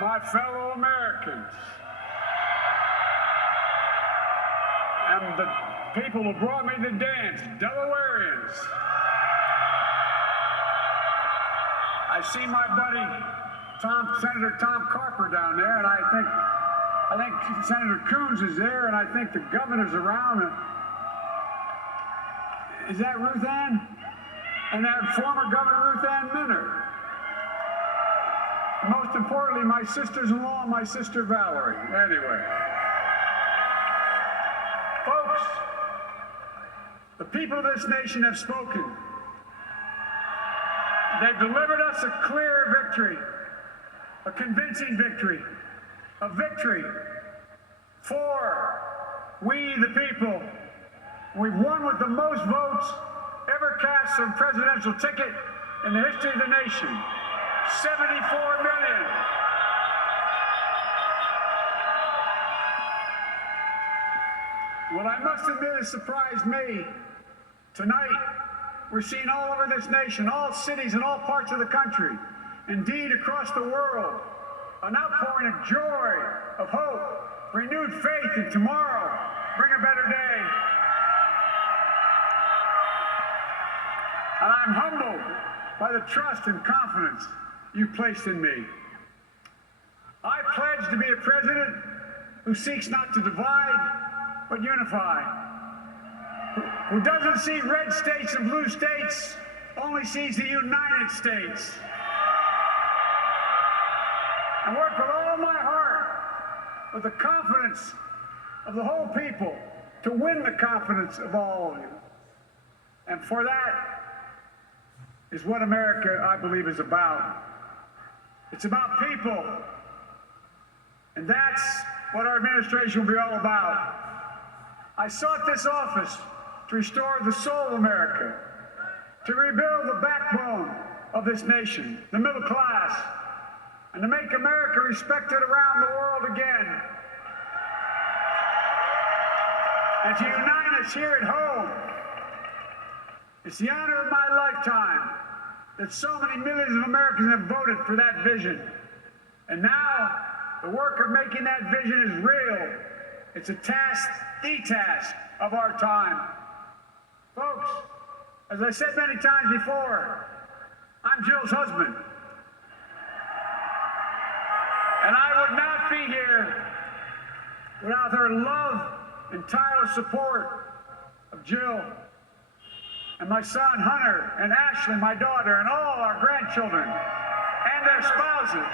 my fellow Americans, and the people who brought me the dance, Delawareans. I see my buddy Senator Tom Carper down there, and I think Senator Coons is there, and I think the governor's around. Is that Ruth Ann? And that former Governor Ruth Ann Minner. Most importantly, my sisters-in-law and my sister Valerie. Anyway. Folks, the people of this nation have spoken. They've delivered us a clear victory, a convincing victory, a victory for we the people. We've won with the most votes ever cast on a presidential ticket in the history of the nation. 74 million. What I must admit has surprised me. Tonight, we're seeing all over this nation, all cities and all parts of the country, indeed across the world, an outpouring of joy, of hope, renewed faith in tomorrow, bring a better day. And I'm humbled by the trust and confidence you placed in me. I pledge to be a president who seeks not to divide, but unify. Who doesn't see red states and blue states, only sees the United States. And work with all my heart, with the confidence of the whole people, to win the confidence of all of you. And for that is what America, I believe, is about. It's about people. And that's what our administration will be all about. I sought this office to restore the soul of America, to rebuild the backbone of this nation, the middle class, and to make America respected around the world again. And to unite us here at home. It's the honor of my lifetime that so many millions of Americans have voted for that vision. And now, the work of making that vision is real. It's a task, the task of our time. Folks, as I said many times before, I'm Jill's husband. And I would not be here without her love and tireless support of Jill and my son Hunter and Ashley, my daughter, and all our grandchildren and their spouses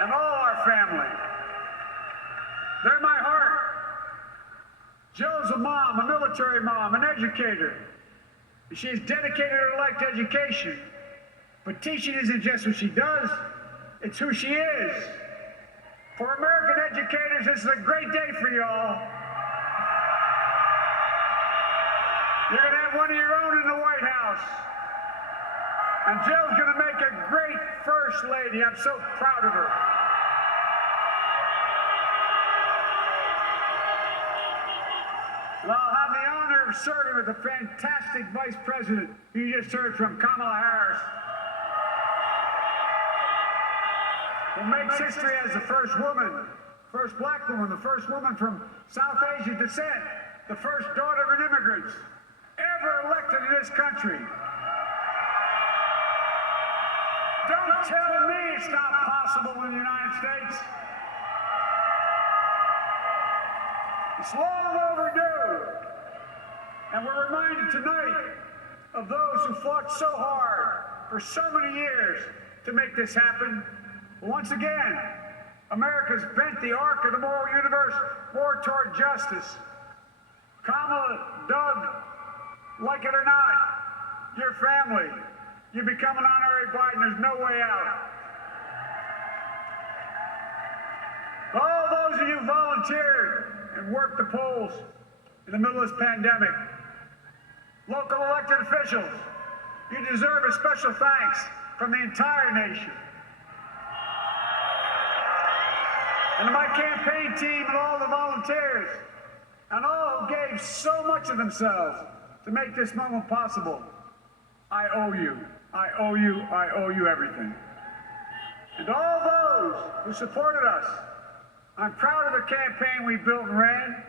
and all our family. They're my heart. Jill's a mom, a military mom, an educator. She's dedicated her life to education. But teaching isn't just what she does, it's who she is. For American educators, this is a great day for y'all. You're going to have one of your own in the White House. And Jill's going to make a great First Lady. I'm so proud of her. And I'll have the honor of serving with the fantastic Vice President you just heard from, Kamala Harris, who makes history as the first woman, first black woman, the first woman from South Asian descent, the first daughter of an immigrant ever elected in this country. Don't tell me it's not possible in the United States. It's long overdue. And we're reminded tonight of those who fought so hard for so many years to make this happen. Once again, America's bent the arc of the moral universe more toward justice. Kamala, Doug, like it or not, your family, you become an honorary Biden, there's no way out. All those of you who volunteered and worked the polls in the middle of this pandemic, local elected officials, you deserve a special thanks from the entire nation. And to my campaign team and all the volunteers, and all who gave so much of themselves to make this moment possible, I owe you. I owe you. I owe you everything. And all those those who supported us. I'm proud of the campaign we built and ran.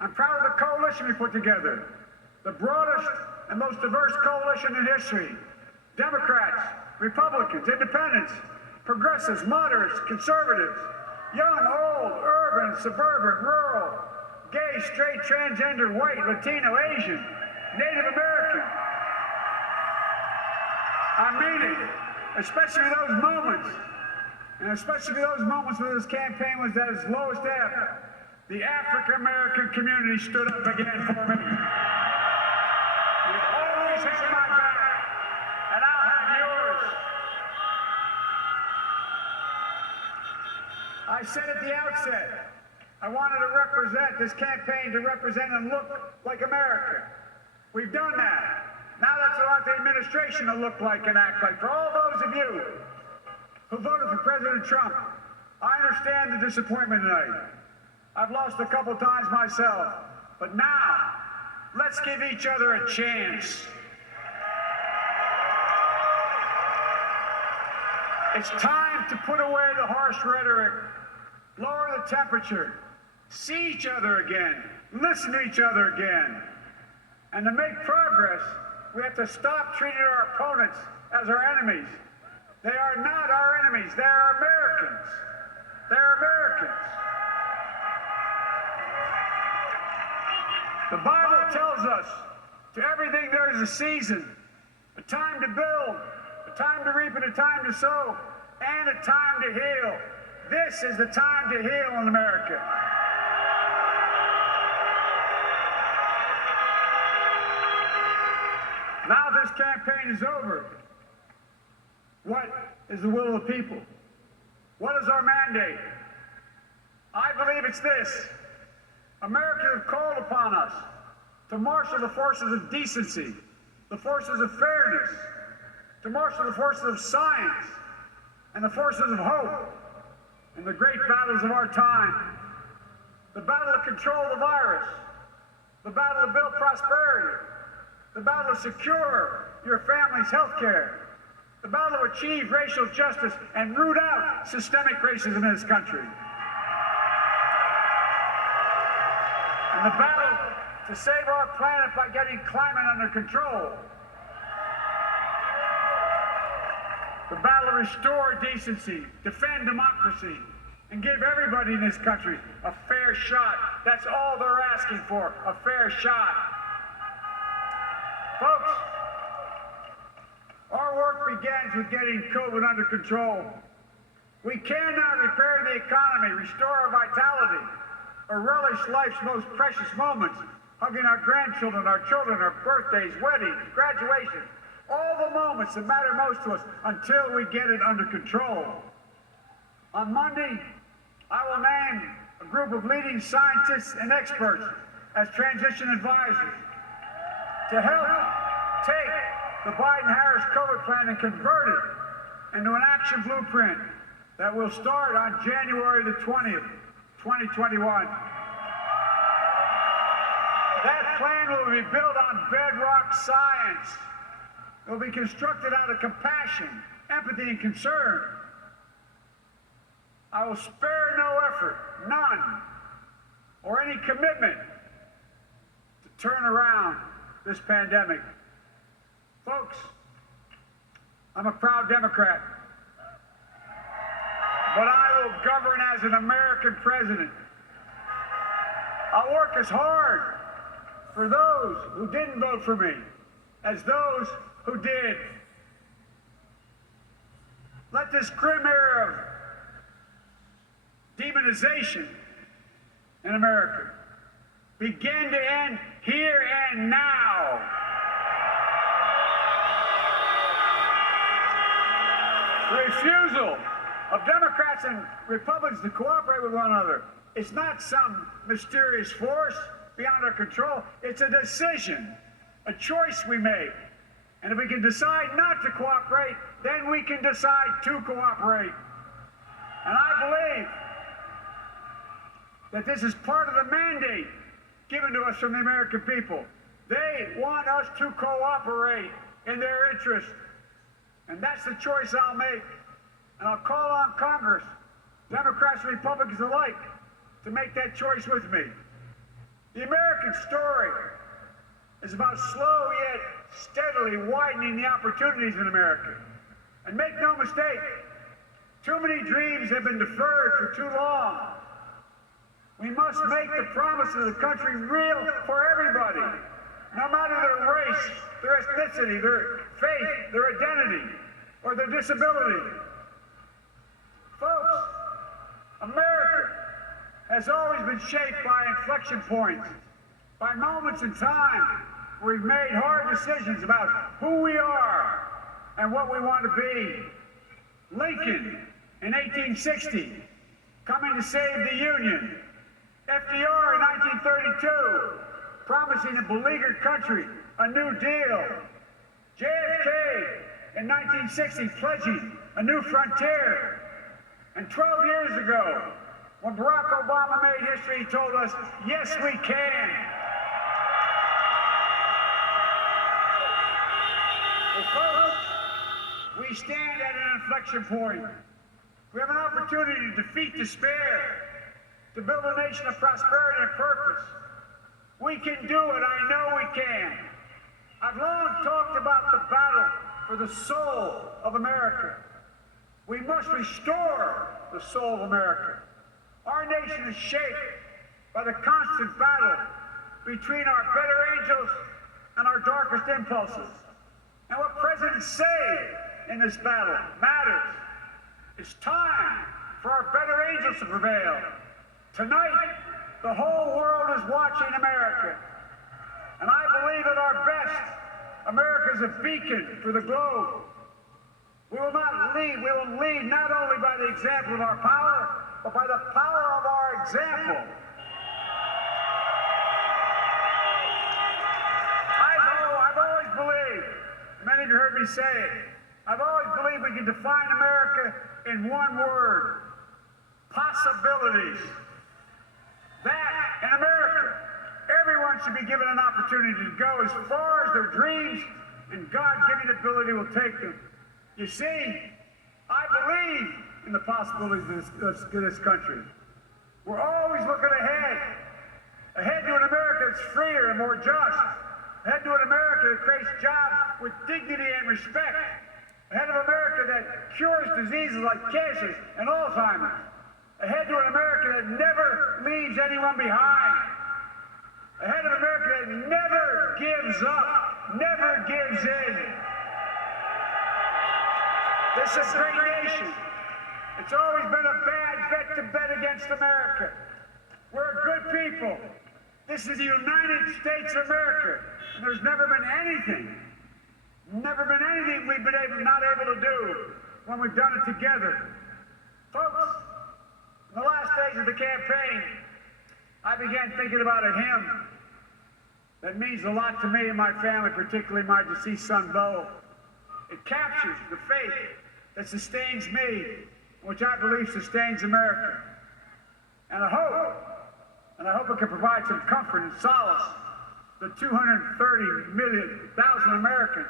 I'm proud of the coalition we put together, the broadest and most diverse coalition in history. Democrats, Republicans, Independents, progressives, moderates, conservatives, young, old, urban, suburban, rural, gay, straight, transgender, white, Latino, Asian, Native American. I mean it, especially those moments, and especially those moments when this campaign was at its lowest ebb. The African American community stood up again for me. You've always had my back, and I'll have yours. I said at the outset, I wanted to represent this campaign to represent and look like America. We've done that. Now that's what I want the administration to look like and act like. For all those of you who voted for President Trump, I understand the disappointment tonight. I've lost a couple times myself. But now, let's give each other a chance. It's time to put away the harsh rhetoric, lower the temperature, see each other again, listen to each other again. And to make progress, we have to stop treating our opponents as our enemies. They are not our enemies. They are Americans. They're Americans. The Bible tells us, to everything there is a season, a time to build, a time to reap and a time to sow, and a time to heal. This is the time to heal in America. Now this campaign is over. What is the will of the people? What is our mandate? I believe it's this. Americans have called upon us to marshal the forces of decency, the forces of fairness, to marshal the forces of science, and the forces of hope in the great battles of our time. The battle to control the virus, the battle to build prosperity, the battle to secure your family's health care, the battle to achieve racial justice and root out systemic racism in this country. And the battle to save our planet by getting climate under control. The battle to restore decency, defend democracy, and give everybody in this country a fair shot. That's all they're asking for, a fair shot. Folks, our work begins with getting COVID under control. We cannot repair the economy, restore our vitality, or relish life's most precious moments, hugging our grandchildren, our children, our birthdays, weddings, graduations, all the moments that matter most to us until we get it under control. On Monday, I will name a group of leading scientists and experts as transition advisors to help take the Biden-Harris COVID plan and convert it into an action blueprint that will start on January the 20th, 2021. That plan will be built on bedrock science. It will be constructed out of compassion, empathy, and concern. I will spare no effort, none, or any commitment to turn around this pandemic. Folks, I'm a proud Democrat, but I will govern as an American president. I'll work as hard for those who didn't vote for me as those who did. Let this grim era of demonization in America begin to end here and now. The refusal of Democrats and Republicans to cooperate with one another, it's not some mysterious force beyond our control. It's a decision, a choice we make. And if we can decide not to cooperate, then we can decide to cooperate. And I believe that this is part of the mandate given to us from the American people. They want us to cooperate in their interest. And that's the choice I'll make. And I'll call on Congress Democrats and Republicans alike, to make that choice with me. The American story is about slow yet steadily widening the opportunities in America. And make no mistake, too many dreams have been deferred for too long. We must make the promise of the country real for everybody, no matter their race, their ethnicity, their faith, their identity, or their disability. Folks, America has always been shaped by inflection points, by moments in time where we've made hard decisions about who we are and what we want to be. Lincoln in 1860, coming to save the Union. FDR in 1932, promising a beleaguered country a new deal. JFK in 1960, pledging a new frontier. And 12 years ago, when Barack Obama made history, he told us, yes, we can. Well, folks, we stand at an inflection point. We have an opportunity to defeat despair, to build a nation of prosperity and purpose. We can do it. I know we can. I've long talked about the battle for the soul of America. We must restore the soul of America. Our nation is shaped by the constant battle between our better angels and our darkest impulses. And what presidents say in this battle matters. It's time for our better angels to prevail. Tonight, the whole world is watching America. And I believe at our best, America is a beacon for the globe. We will lead not only by the example of our power, but by the power of our example. I've always believed, many of you heard me say it, I've always believed we can define America in one word: possibilities. That, in America, everyone should be given an opportunity to go as far as their dreams and God-given ability will take them. You see, I believe in the possibilities of this country. We're always looking ahead to an America that's freer and more just, ahead to an America that creates jobs with dignity and respect, ahead of America that cures diseases like cancer and Alzheimer's, ahead to an America that never leaves anyone behind, ahead of America that never gives up, never gives in. This is a great nation. It's always been a bad bet to bet against America. We're a good people. This is the United States of America. And there's never been anything we've been not able to do when we've done it together. Folks, in the last days of the campaign, I began thinking about a hymn that means a lot to me and my family, particularly my deceased son, Bo. It captures the faith that sustains me, which I believe sustains America. And I hope it can provide some comfort and solace to 230,000 Americans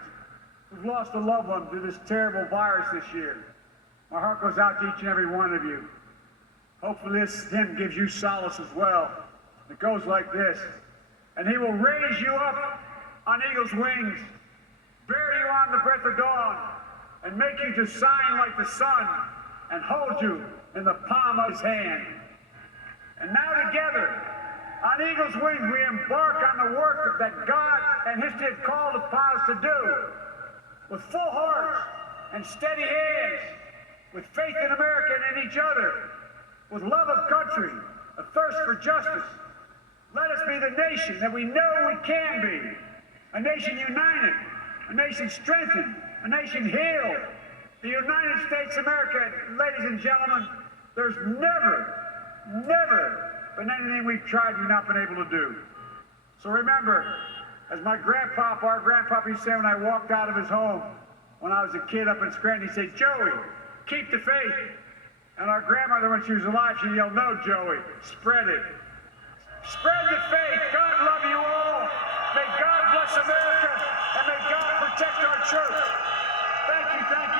who've lost a loved one to this terrible virus this year. My heart goes out to each and every one of you. Hopefully this hymn gives you solace as well. It goes like this: and he will raise you up on eagle's wings, bear you on the breath of dawn, and make you to shine like the sun, and hold you in the palm of his hand. And now together, on eagle's wings, we embark on the work that God and history have called upon us to do, with full hearts and steady hands, with faith in America and in each other, with love of country, a thirst for justice. Let us be the nation that we know we can be, a nation united, a nation strengthened, a nation healed. The United States of America, ladies and gentlemen, there's never been anything we've tried we've not been able to do. So remember, as our grandpapa used to say when I walked out of his home when I was a kid up in Scranton, he said, "Joey, keep the faith." And our grandmother, when she was alive, she yelled, "No, Joey, spread it. Spread the faith. God love you all. May God bless America, and may God protect our church." Thank you, thank you.